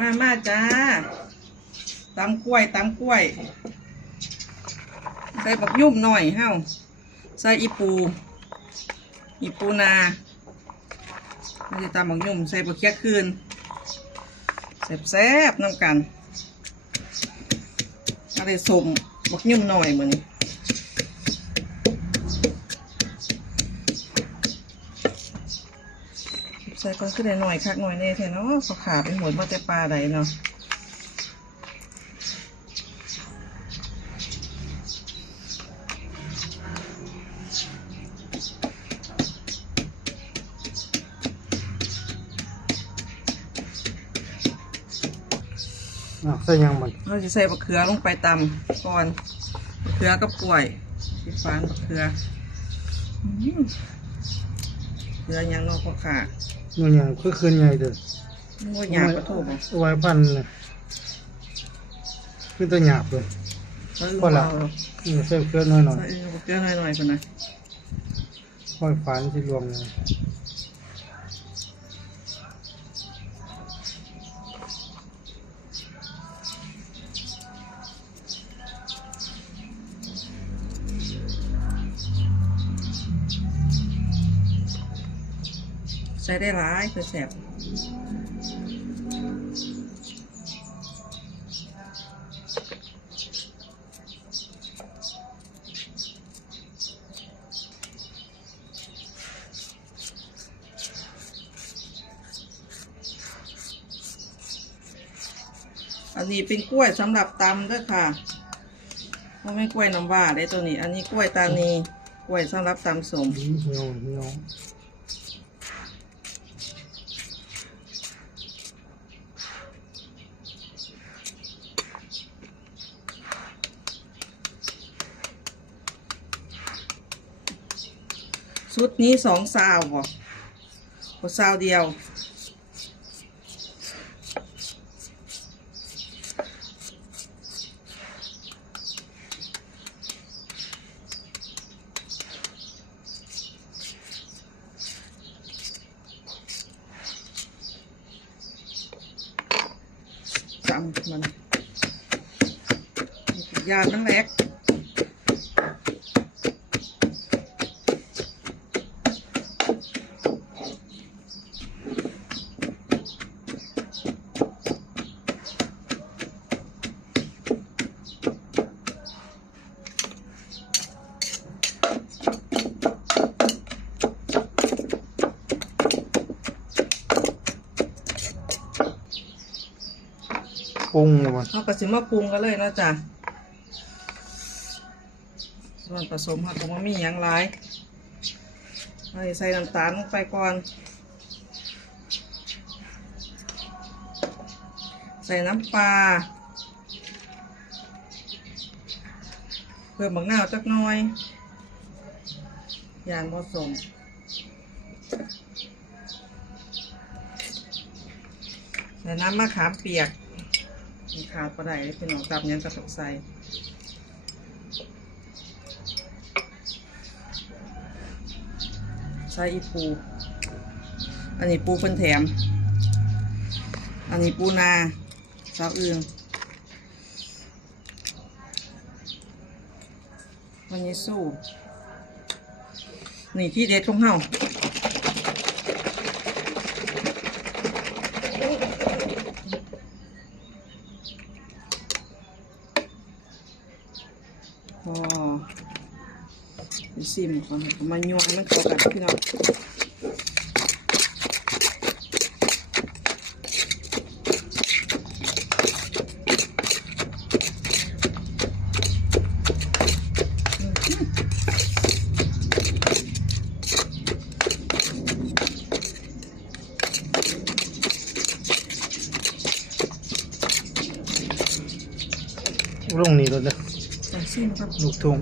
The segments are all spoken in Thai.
มามาจ้าตำกล้วยตำกล้วย ใส่บักยุ่มหน่อยเฮ้าใส่อีปู อีปูนาไม่ได้ตำบักยุ่มใส่บักเคียคืนแซ่บๆน้ำกันอะไรสมบักยุ่มหน่อยเหมือน ใส่ก็ขึ้นได้หน่อยคักหน่อยเน่เถอะเนาะเขาขาเป็นหวยมาแต่ปลาใดเนาะอะใส่ยังมันเราจะใส่บักเขือลงไปตำก่อนบักเขือกับกล้วยสีฟ้านบักเขืออื้อเขือยังนอกก็ขา มันยังคือคืนใหญ่เด้อโอ้ยหยาบกระโถบเอาไว้พันเลยคือตัวหยาบเลยใส่อึ้งพอละเบานี่ใส่เครื่องน้อยหน่อยใส่อึ้งบักเขือหน่อยๆคนนะค่อยฝันที่รวมเลย ใส่ได้หลายคือแสบอันนี้เป็นกล้วยสำหรับตำด้วยค่ะเพราะไม่กล้วยน้ำว่าได้ตัวนี้ อันนี้กล้วยตานีกล้วยสำหรับตำสม เหี่ยวเหี่ยว ชุดนี้สองซาวบ่บ่ซาวเดียว จำมันยานมันแหลก ปรุงมันเอากระสิมาปรุงกันเลยเนาะจ้ะส่วนผสมค่ะตรงว่ามีอย่างไรใส่น้ำตาลลงไปก่อน ใส่น้ำปลาเพิ่มบักนาจักน่อยย่านผสมใส่น้ำมะขามเปียก มีขาดก็ได้เป็นหนองตับยังกระตกใส่ใส่อีปู อันนี้ปูเป็นแถม อันนี้ปูนาสาวอื่นวันนี้สู้ นี่ที่เด็ดของเฮา พอไปซิมก่อนเอามายวงมันเข้ากันพี่น้องลงนี่รถเด้อ ไปซิมครับลูกทุ่ง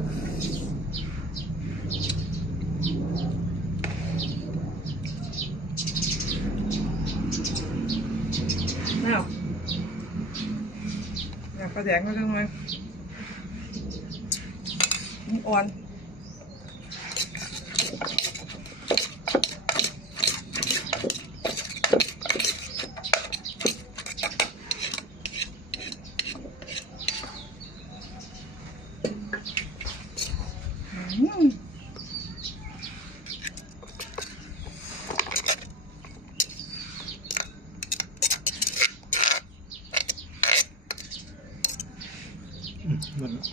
แล้วอยากกระแดงก็จังเลยมันอ่อน หมดแล้ว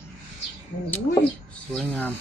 โอ้ยสวยงาม